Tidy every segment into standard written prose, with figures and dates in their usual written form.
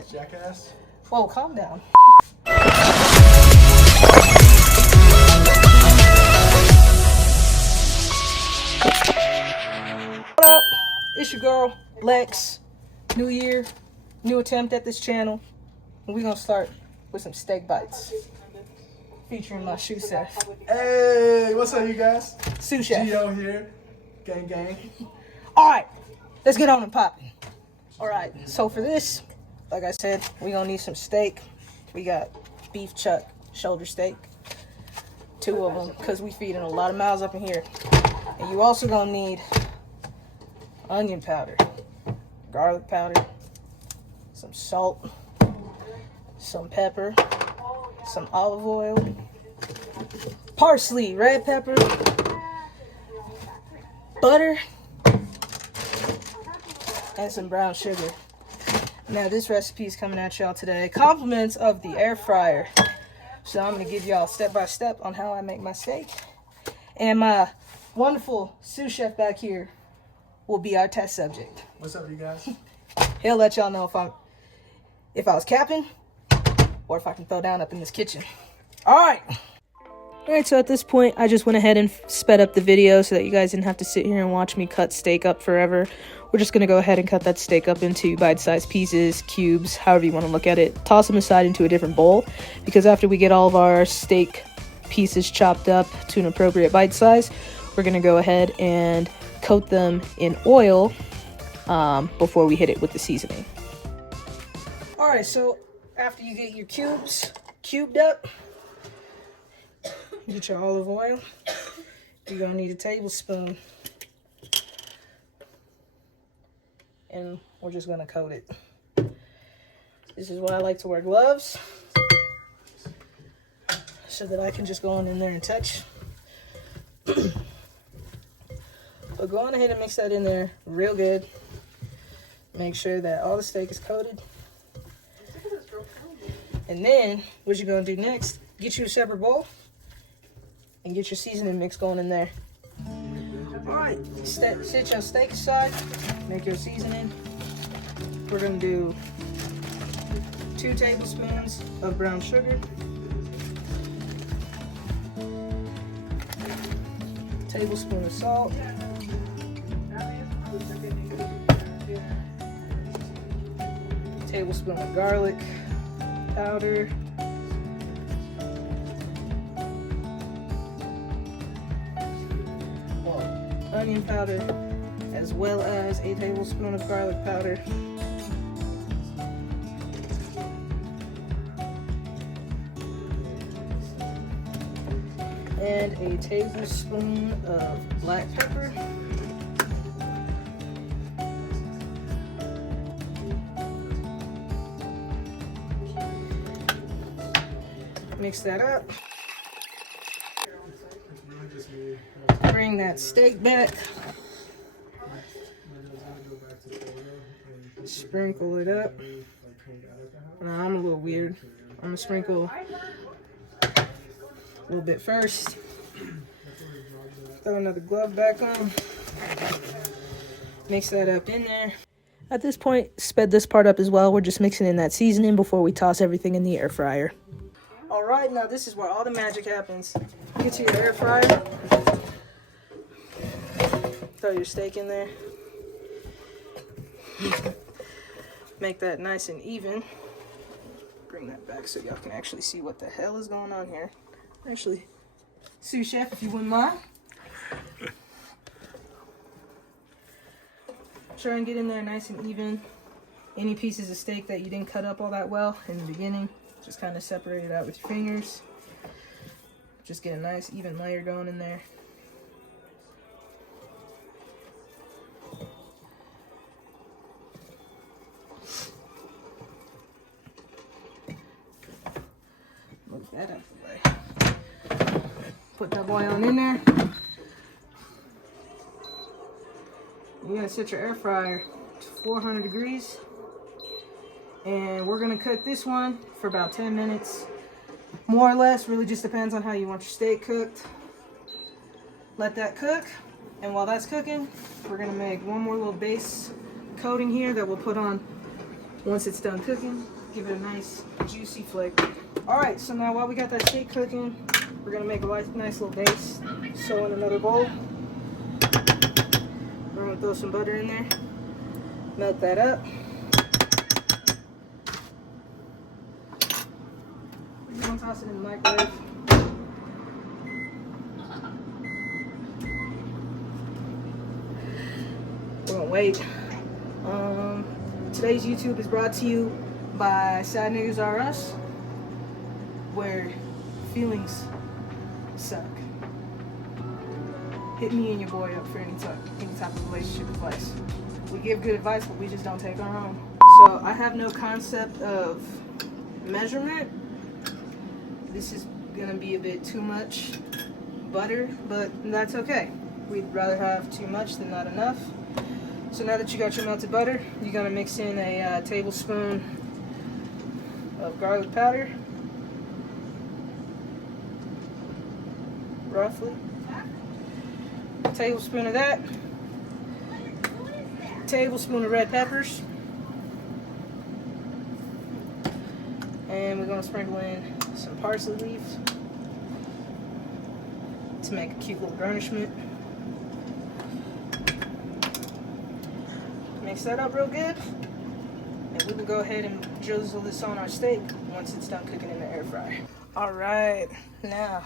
Jackass. Whoa, calm down. What up? It's your girl, Lex. New year, new attempt at this channel. And we're gonna start with some steak bites. Featuring my shoe chef. Hey, what's up, you guys? Sous chef. Gio here. Gang, gang. Alright, let's get on and popping. Alright, so for this, like I said, we're gonna need some steak. We got beef chuck, shoulder steak. 2 of them, because we feeding a lot of mouths up in here. And you also gonna need onion powder, garlic powder, some salt, some pepper, some olive oil, parsley, red pepper, butter, and some brown sugar. Now this recipe is coming at y'all today. Compliments of the air fryer. So I'm gonna give y'all step by step on how I make my steak. And my wonderful sous chef back here will be our test subject. What's up, you guys? He'll let y'all know if I was capping or if I can throw down up in this kitchen. Alright, so at this point, I just went ahead and sped up the video so that you guys didn't have to sit here and watch me cut steak up forever. We're just going to go ahead and cut that steak up into bite-sized pieces, cubes, however you want to look at it. Toss them aside into a different bowl, because after we get all of our steak pieces chopped up to an appropriate bite size, we're going to go ahead and coat them in oil before we hit it with the seasoning. Alright, so after you get your cubes cubed up, get your olive oil. You're gonna need a tablespoon. And we're just gonna coat it. This is why I like to wear gloves, so that I can just go on in there and touch. But go on ahead and mix that in there real good. Make sure that all the steak is coated. And then, what you're gonna do next, get you a separate bowl and get your seasoning mix going in there. Alright, set your steak aside, make your seasoning. We're gonna do 2 tablespoons of brown sugar, tablespoon of salt, tablespoon of garlic powder, onion powder, as well as a tablespoon of garlic powder, and a tablespoon of black pepper. Mix that up. Bring that steak back. Sprinkle it up. I'm a little weird. I'm gonna sprinkle a little bit first. Throw another glove back on. Mix that up in there. At this point, sped this part up as well. We're just mixing in that seasoning before we toss everything in the air fryer. Alright, now this is where all the magic happens. Get to your air fryer. Throw your steak in there. Make that nice and even. Bring that back so y'all can actually see what the hell is going on here. Actually, sous chef, if you wouldn't mind. Try and get in there nice and even. Any pieces of steak that you didn't cut up all that well in the beginning, just kind of separate it out with your fingers. Just get a nice even layer going in there. Move that out of the way. Put that boy on in there. You're gonna set your air fryer to 400 degrees. And we're gonna cook this one for about 10 minutes. More or less, really just depends on how you want your steak cooked. Let that cook. And while that's cooking, we're gonna make one more little base coating here that we'll put on Once it's done cooking, give it a nice juicy flavor. All right, so now while we got that steak cooking, we're gonna make a nice little base. So in another bowl, we're gonna throw some butter in there, melt that up. We're gonna toss it in the microwave. We're gonna wait. Today's YouTube is brought to you by Sad News R Us, where feelings suck. Hit me and your boy up for any type of relationship advice. We give good advice, but we just don't take our own. So I have no concept of measurement. This is gonna be a bit too much butter, but that's okay. We'd rather have too much than not enough. So now that you got your melted butter, you're gonna mix in a tablespoon of garlic powder, roughly. A tablespoon of that. A tablespoon of red peppers. And we're gonna sprinkle in some parsley leaves to make a cute little garnishment. Mix that up real good, and we will go ahead and drizzle this on our steak once it's done cooking in the air fryer. All right, now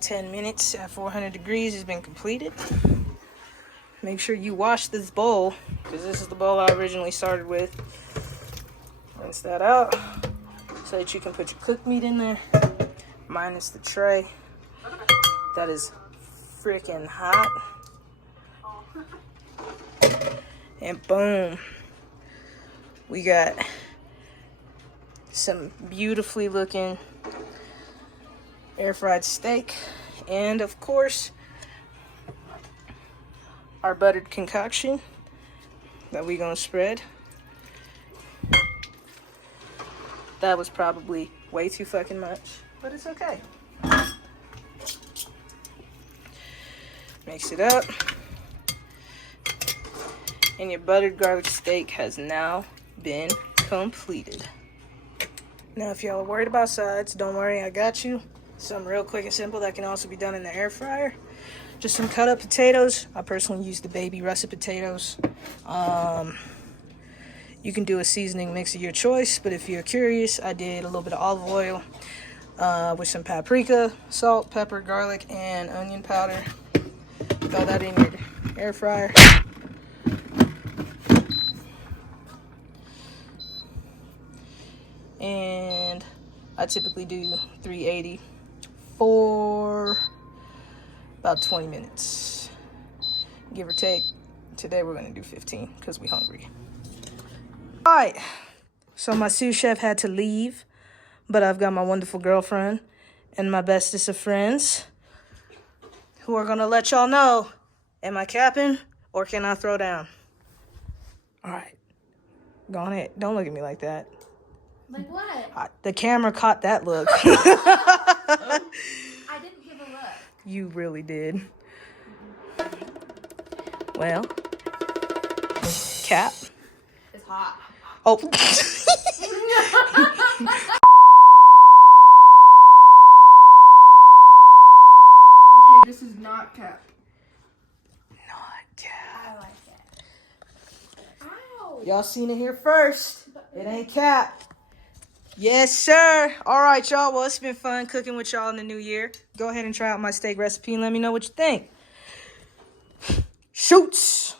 10 minutes at 400 degrees has been completed. Make sure you wash this bowl, because this is the bowl I originally started with. Rinse that out so that you can put your cooked meat in there, minus the tray. That is freaking hot. And boom, we got some beautifully looking air fried steak, and of course our buttered concoction that we're gonna spread. That was probably way too fucking much, but it's okay. Mix it up. And your buttered garlic steak has now been completed. Now, if y'all are worried about sides, don't worry, I got you. Something real quick and simple that can also be done in the air fryer. Just some cut up potatoes. I personally use the baby russet potatoes. You can do a seasoning mix of your choice, but if you're curious, I did a little bit of olive oil with some paprika, salt, pepper, garlic, and onion powder. Throw that in your air fryer. And I typically do 380 for about 20 minutes, give or take. Today we're gonna do 15 because we're hungry. All right, so my sous chef had to leave, but I've got my wonderful girlfriend and my bestest of friends who are gonna let y'all know, am I capping or can I throw down? All right, go on ahead. Don't look at me like that. Like what? The camera caught that look. I didn't give a look. You really did. Well, cap. It's hot. Oh. Okay, this is not cap. Not cap. I like that. Ow. Y'all seen it here first. It ain't cap. Yes, sir. All right, y'all. Well, it's been fun cooking with y'all in the new year. Go ahead and try out my steak recipe and let me know what you think. Shoots.